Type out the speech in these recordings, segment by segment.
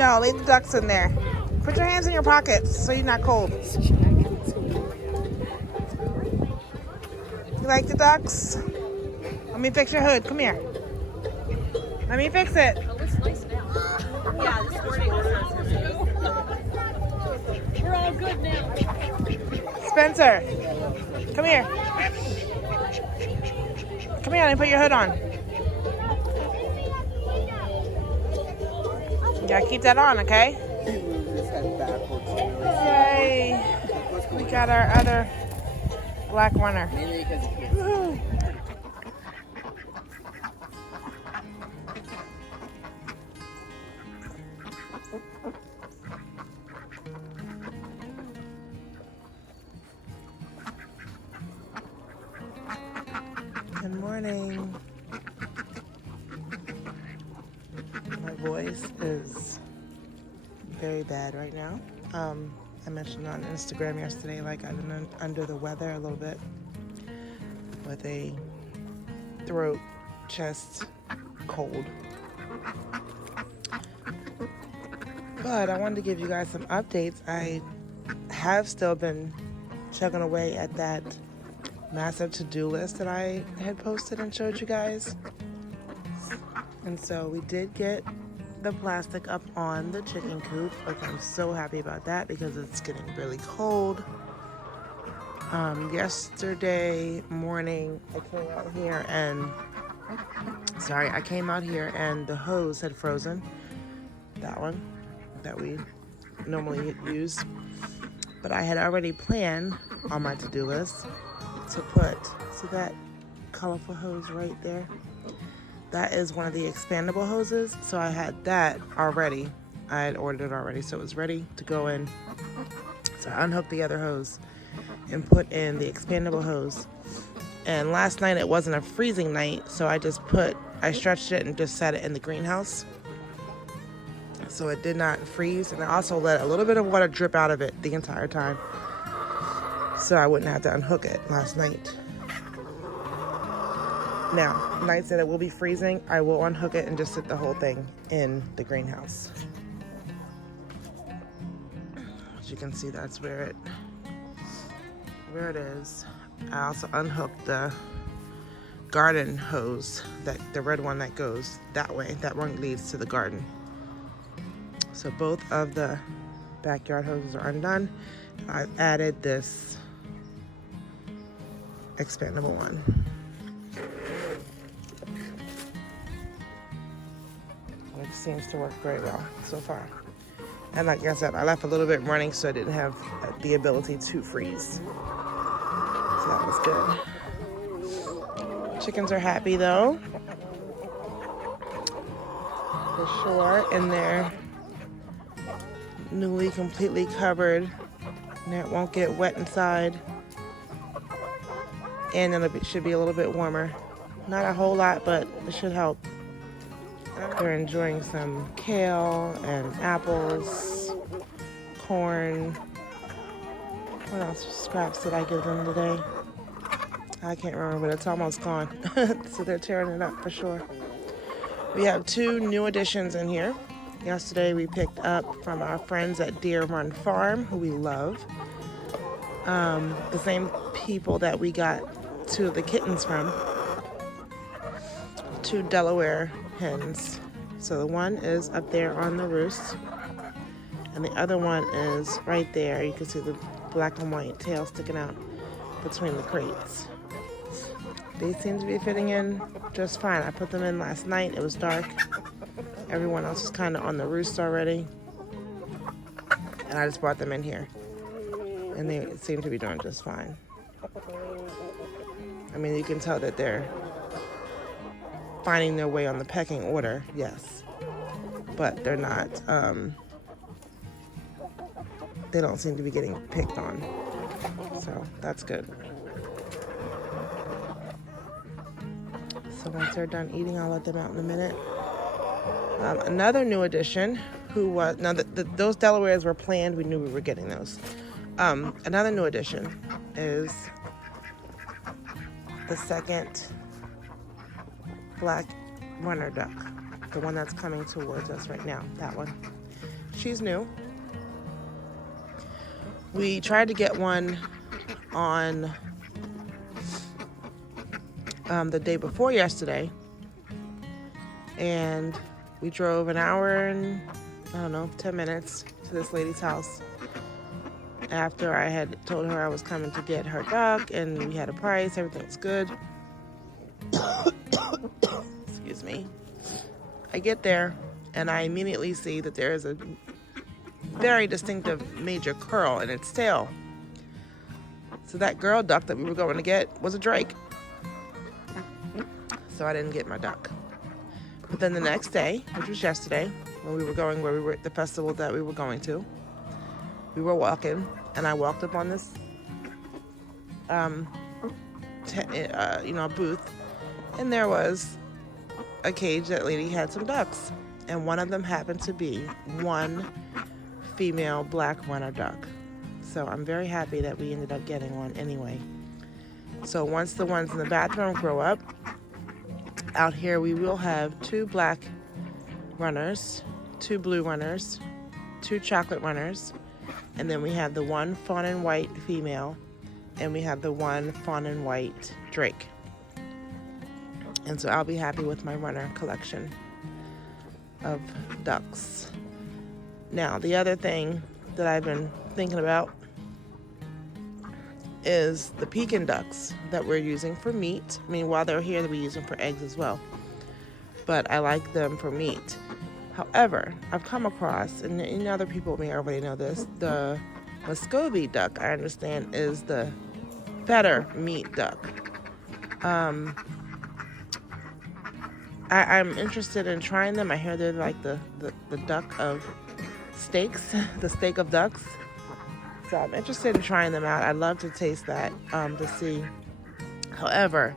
No, leave the ducks in there. Put your hands in your pockets so you're not cold. You like the ducks? Let me fix your hood. Come here. Let me fix it. Oh, it's nice now. Yeah, this morning was nice. We're all good now. Spencer, come here. Come here, let me put your hood on. You gotta keep that on, okay? Yay. We got our other black runner. Woohoo. Good morning. My voice is very bad right now. I mentioned on Instagram yesterday, like I've been under the weather a little bit with a throat, chest cold. But I wanted to give you guys some updates. I have still been chugging away at that massive to-do list that I had posted and showed you guys. And so we did get the plastic up on the chicken coop, which I'm so happy about that because it's getting really cold. Yesterday morning I came out here and the hose had frozen. That one that we normally use. But I had already planned on my to-do list to put, see that colorful hose right there? That is one of the expandable hoses, so I had that already. I had ordered it already, so it was ready to go in. So I unhooked the other hose and put in the expandable hose. And last night it wasn't a freezing night, so I stretched it and just set it in the greenhouse. So it did not freeze, and I also let a little bit of water drip out of it the entire time, so I wouldn't have to unhook it last night. Now, nights that it will be freezing, I will unhook it and just sit the whole thing in the greenhouse. As you can see, that's where it is. I also unhooked the garden hose, the red one that goes that way. That one leads to the garden. So both of the backyard hoses are undone. I've added this expandable one. It seems to work very well so far. And like I said, I left a little bit running so I didn't have the ability to freeze. So that was good. Chickens are happy though, for sure. And they're newly completely covered, and it won't get wet inside. And it should be a little bit warmer. Not a whole lot, but it should help. They're enjoying some kale and apples, corn. What else scraps did I give them today? I can't remember, but it's almost gone. So they're tearing it up for sure. We have 2 new additions in here. Yesterday we picked up from our friends at Deer Run Farm, who we love. The same people that we got 2 of the kittens from. 2 Delaware hens. So the one is up there on the roost, and the other one is right there. You can see the black and white tail sticking out between the crates. They seem to be fitting in just fine. I put them in last night. It was dark. Everyone else was kind of on the roost already, and I just brought them in here, and they seem to be doing just fine. I mean, you can tell that they're finding their way on the pecking order, yes, but they're not, they don't seem to be getting picked on, so that's good. So once they're done eating, I'll let them out in a minute. Another new addition, those Delawares were planned, we knew we were getting those. Another new addition is the second black runner duck, the one that's coming towards us right now, that one. she's new. We tried to get one on the day before yesterday, and we drove an hour and 10 minutes to this lady's house after I had told her I was coming to get her duck, and we had a price, everything was good. Excuse me. I get there and I immediately see that there is a very distinctive major curl in its tail. So that girl duck that we were going to get was a drake. So I didn't get my duck. But then the next day, which was yesterday, when we were going where we were at the festival that we were going to, we were walking, and I walked up on this, booth, and there was a cage that lady had some ducks, and one of them happened to be one female black runner duck. So I'm very happy that we ended up getting one anyway. So once the ones in the bathroom grow up, out here we will have 2 black runners, 2 blue runners, 2 chocolate runners, and then we have the 1 fawn and white female, and we have the 1 fawn and white drake. And so I'll be happy with my runner collection of ducks. Now, the other thing that I've been thinking about is the Pekin ducks that we're using for meat. I mean, while they're here, we use them for eggs as well. But I like them for meat. However, I've come across, and other people may already know this, the Muscovy duck, I understand, is the better meat duck. I'm interested in trying them. I hear they're like the duck of steaks, the steak of ducks. So I'm interested in trying them out. I'd love to taste that to see. However,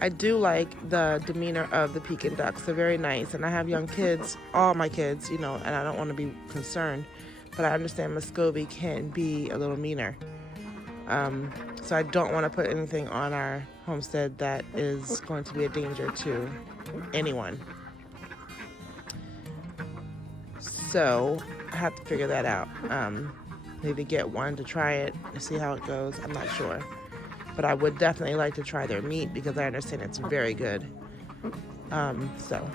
I do like the demeanor of the Pekin ducks. They're very nice. And I have young kids, all my kids, and I don't want to be concerned. But I understand Muscovy can be a little meaner. So I don't want to put anything on our homestead that is going to be a danger to anyone. So I have to figure that out. Maybe get one to try it and see how it goes. I'm not sure. But I would definitely like to try their meat because I understand it's very good. So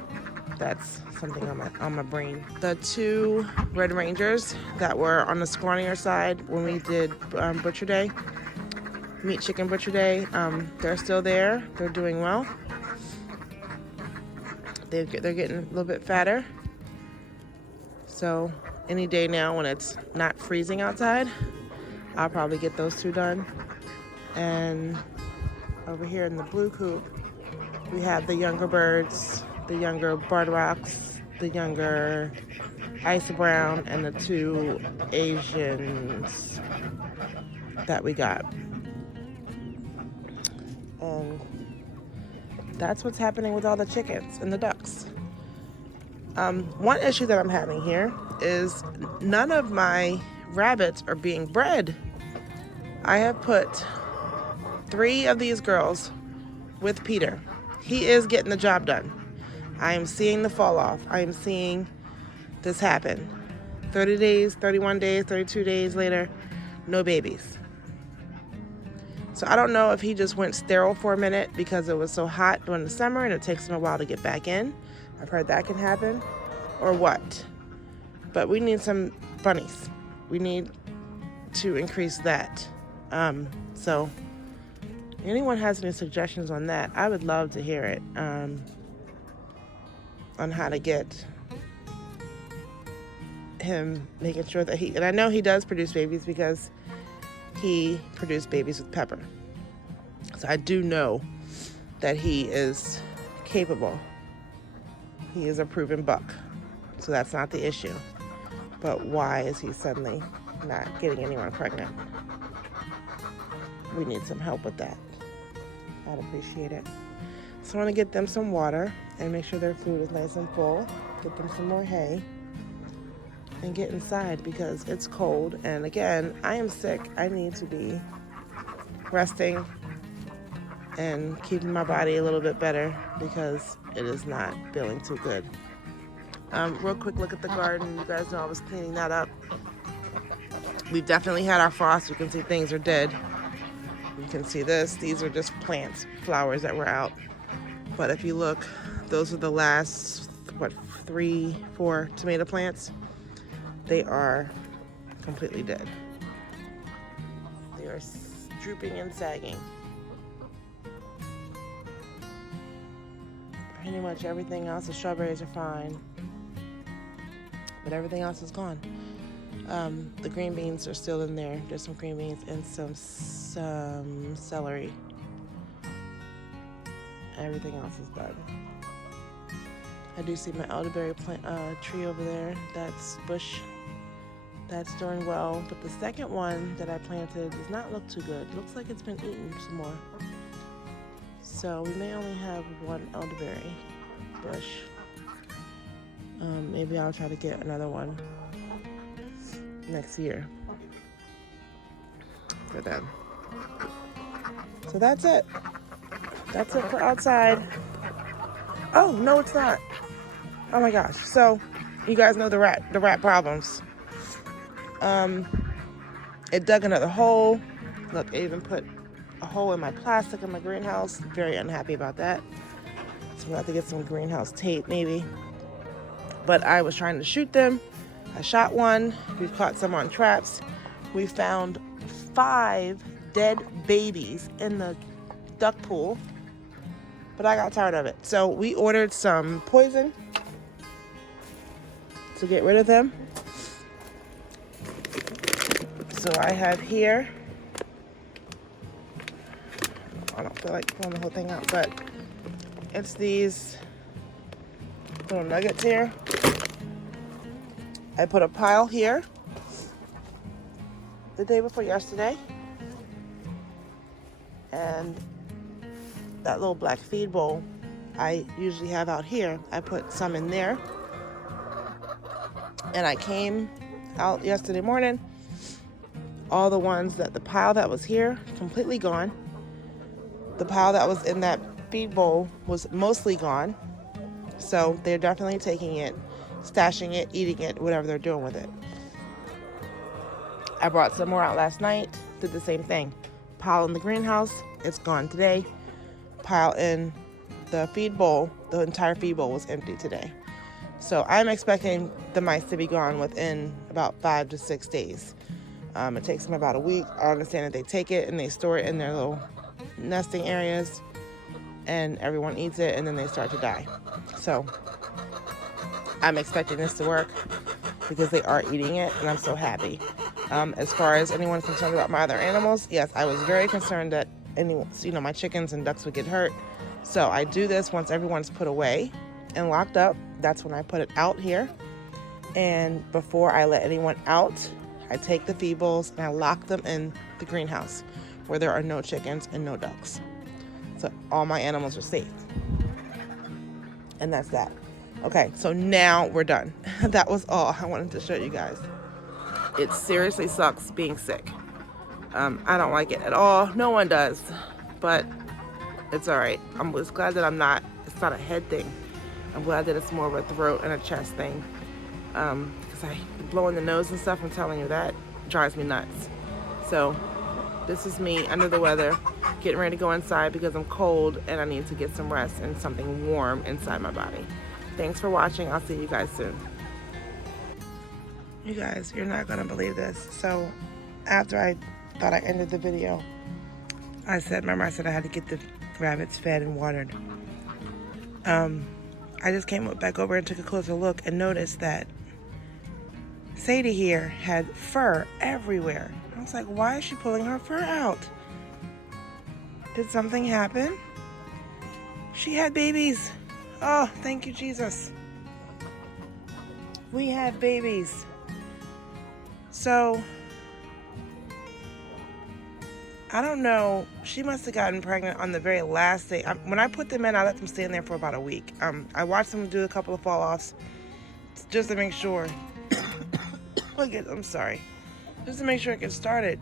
that's something on my brain. The 2 Red Rangers that were on the scrawnier side when we did Butcher Day, Meat Chicken Butcher Day, they're still there. They're doing well. They're getting a little bit fatter. So any day now when it's not freezing outside, I'll probably get those 2 done. And over here in the blue coop, we have the younger birds, the younger Bardarocks, the younger Ice Brown, and the 2 Asians that we got. And that's what's happening with all the chickens and the ducks. One issue that I'm having here is none of my rabbits are being bred. I have put 3 of these girls with Peter. He is getting the job done. I am seeing the fall off. I am seeing this happen. 30 days, 31 days, 32 days later, no babies. So I don't know if he just went sterile for a minute because it was so hot during the summer and it takes him a while to get back in. I've heard that can happen, or what. But we need some bunnies. We need to increase that. So anyone has any suggestions on that, I would love to hear it. On how to get him, making sure that and I know he does produce babies because he produced babies with Pepper. So I do know that he is capable. He is a proven buck. So that's not the issue. But why is he suddenly not getting anyone pregnant? We need some help with that. I'd appreciate it. So I want to get them some water and make sure their food is nice and full. Get them some more hay. And get inside because it's cold. And again, I am sick. I need to be resting and keeping my body a little bit better because it is not feeling too good. Real quick look at the garden. You guys know I was cleaning that up. We've definitely had our frost. You can see things are dead. You can see this. These are just plants, flowers that were out. But if you look, those are the last, 3, 4 tomato plants. They are completely dead. They are drooping and sagging. Pretty much everything else, the strawberries are fine, but everything else is gone. The green beans are still in there. There's some green beans and some celery. Everything else is done. I do see my elderberry tree over there. That's bush. That's doing well. But the second one that I planted does not look too good. It looks like it's been eaten some more. So we may only have one elderberry bush. Maybe I'll try to get another one next year for them. So that's it. That's it for outside. Oh, no, it's not. Oh my gosh. So you guys know the rat problems. It dug another hole. Look, it even put a hole in my plastic in my greenhouse. Very unhappy about that. So I'm gonna have to get some greenhouse tape maybe. But I was trying to shoot them. I shot one. We've caught some on traps. We found 5 dead babies in the duck pool. But I got tired of it. So we ordered some poison to get rid of them. So I have here, I don't feel like pulling the whole thing out, but it's these little nuggets here. I put a pile here the day before yesterday. And that little black feed bowl I usually have out here, I put some in there. And I came out yesterday morning, all the ones that the pile that was here, completely gone. The pile that was in that feed bowl was mostly gone. So they're definitely taking it, stashing it, eating it, whatever they're doing with it. I brought some more out last night, did the same thing. Pile in the greenhouse, it's gone today. Pile in the feed bowl, the entire feed bowl was empty today. So I'm expecting the mice to be gone within about 5 to 6 days. It takes them about a week. I understand that they take it and they store it in their little nesting areas and everyone eats it and then they start to die. So I'm expecting this to work because they are eating it and I'm so happy. As far as anyone concerned about my other animals, yes, I was very concerned that my chickens and ducks would get hurt. So I do this once everyone's put away and locked up. That's when I put it out here. And before I let anyone out, I take the feed bowls and I lock them in the greenhouse where there are no chickens and no ducks. So all my animals are safe. And that's that. Okay, so now we're done. That was all I wanted to show you guys. It seriously sucks being sick. I don't like it at all. No one does. But it's all right. I'm just glad that it's not a head thing. I'm glad that it's more of a throat and a chest thing. Because I blowing the nose and stuff, I'm telling you, that drives me nuts. So this is me under the weather, getting ready to go inside because I'm cold and I need to get some rest and something warm inside my body. Thanks for watching. I'll see you guys soon. You guys, you're not gonna believe this. So after I thought I ended the video, I said I had to get the rabbits fed and watered. I just came back over and took a closer look and noticed that Sadie here had fur everywhere. I was like, why is she pulling her fur out? Did something happen? She had babies. Oh, thank you, Jesus. We had babies. So, I don't know. She must have gotten pregnant on the very last day. When I put them in, I let them stay in there for about a week. I watched them do a couple of fall-offs just to make sure. I'm sorry. Just to make sure it gets started.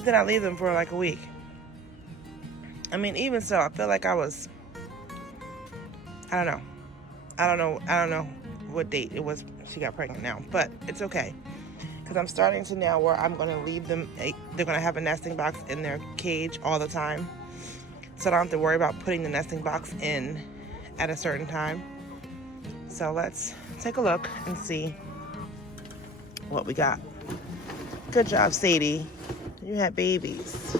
Then I leave them for like a week. I mean, even so, I feel like I don't know what date it was she got pregnant now, but it's okay. Because I'm starting to now where I'm going to leave them, they're going to have a nesting box in their cage all the time. So I don't have to worry about putting the nesting box in at a certain time. So let's take a look and see what we got. Good job, Sadie. You had babies.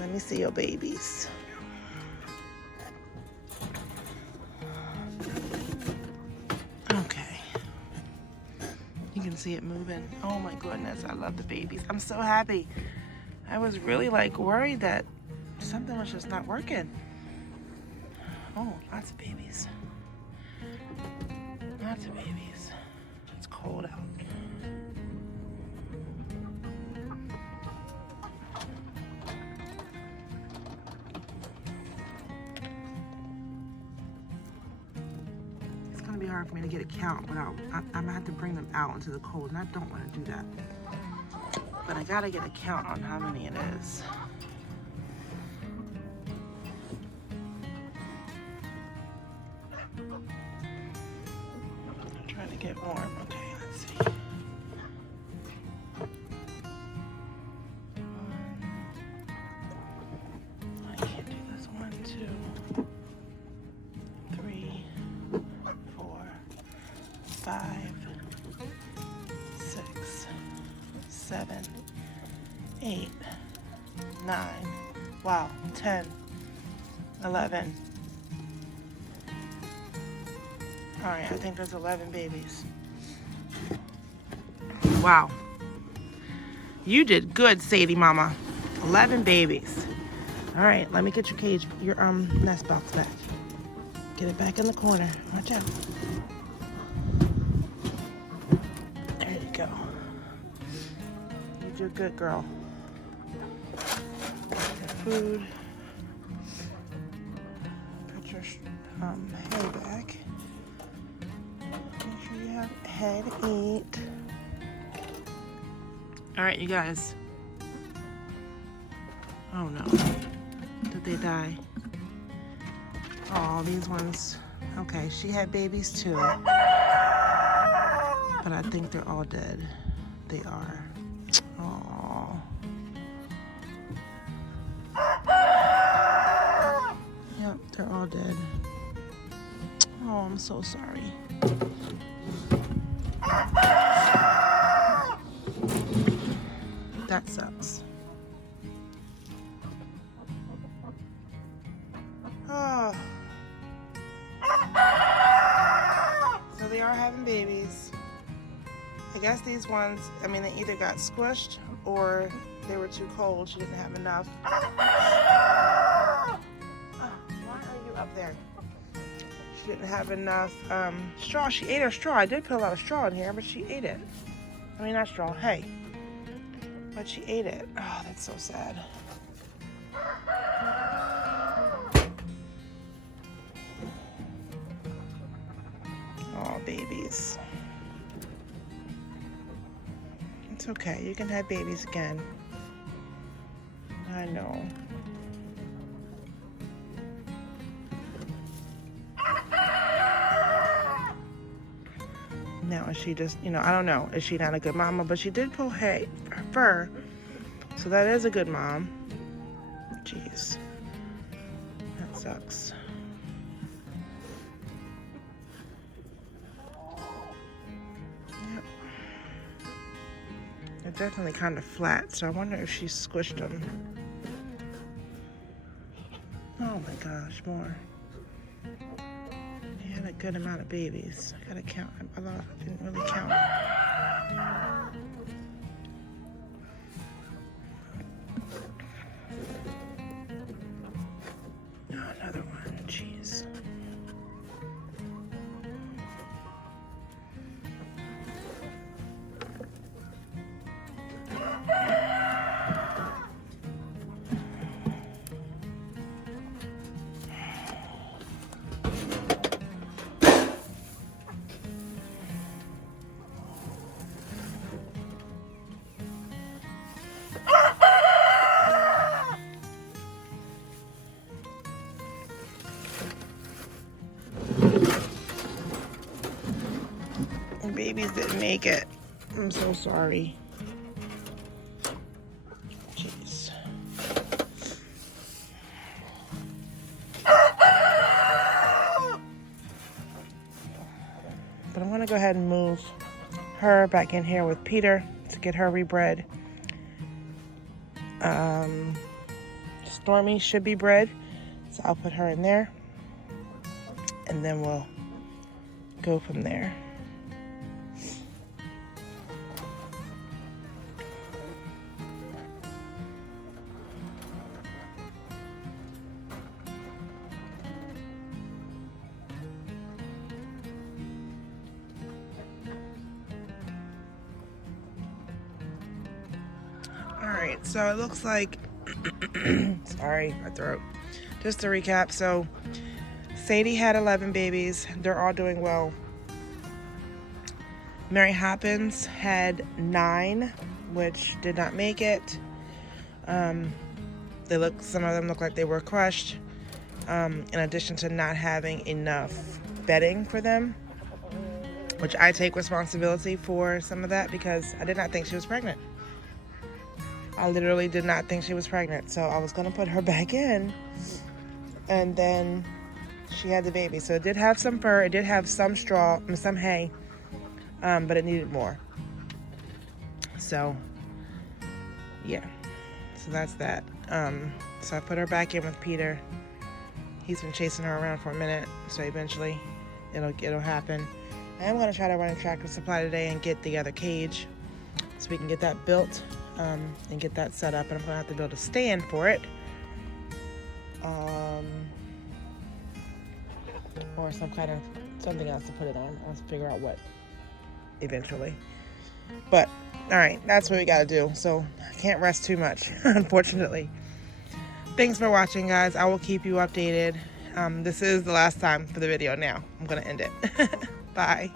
Let me see your babies. Okay. You can see it moving. Oh my goodness, I love the babies. I'm so happy. I was really like worried that something was just not working. Oh, lots of babies. Lots of babies. It's cold out. It's gonna be hard for me to get a count without, I'm gonna have to bring them out into the cold, and I don't wanna do that. But I gotta get a count on how many it is. I'm trying to get warm. Okay, let's see. I can't do this. 1, 2, 3, 4, 5, 6, 7, 8, 9, wow, 10, 11. All right, I think there's 11 babies. Wow. You did good, Sadie Mama. 11 babies. All right, let me get your cage, your nest box back. Get it back in the corner. Watch out. There you go. You do good, girl. Food. Put your hay back. Make sure you have hay to eat. All right, you guys. Oh no. Did they die? Oh, these ones. Okay, she had babies too. But I think they're all dead. They are. Oh. Yep, they're all dead. Oh, I'm so sorry. That sucks. Oh. So they are having babies. I guess these ones, I mean, they either got squished or they were too cold. She didn't have enough. Oh, why are you up there? She didn't have enough straw. She ate her straw. I did put a lot of straw in here, but she ate it. I mean, not straw, hay. But she ate it. Oh, that's so sad. Oh, babies. It's okay. You can have babies again. I know. Now, is she just, I don't know. Is she not a good mama? But she did pull hay, fur. So that is a good mom. Jeez. That sucks. Yep. They're definitely kind of flat, so I wonder if she squished them. Oh my gosh, more. They had a good amount of babies. I gotta count a lot. I didn't really count. Another one, jeez. babies didn't make it. I'm so sorry. Jeez. But I'm gonna go ahead and move her back in here with Peter to get her rebred. Stormy should be bred, so I'll put her in there, and then we'll go from there. Alright, so it looks like, sorry, my throat. Just to recap, so Sadie had 11 babies. They're all doing well. Mary Hoppins had 9, which did not make it. Some of them look like they were crushed. In addition to not having enough bedding for them, which I take responsibility for some of that because I did not think she was pregnant. I literally did not think she was pregnant, so I was gonna put her back in, and then she had the baby. So it did have some fur, it did have some straw, some hay, but it needed more. So yeah, so that's that. So I put her back in with Peter. He's been chasing her around for a minute, so eventually it'll happen. I am gonna try to run a Tractor Supply today and get the other cage so we can get that built. And get that set up, and I'm gonna have to build a stand for it, or something else to put it on. I'll figure out what eventually. But all right, that's what we gotta do. So I can't rest too much, unfortunately. Thanks for watching, guys. I will keep you updated. This is the last time for the video. Now I'm gonna end it. Bye.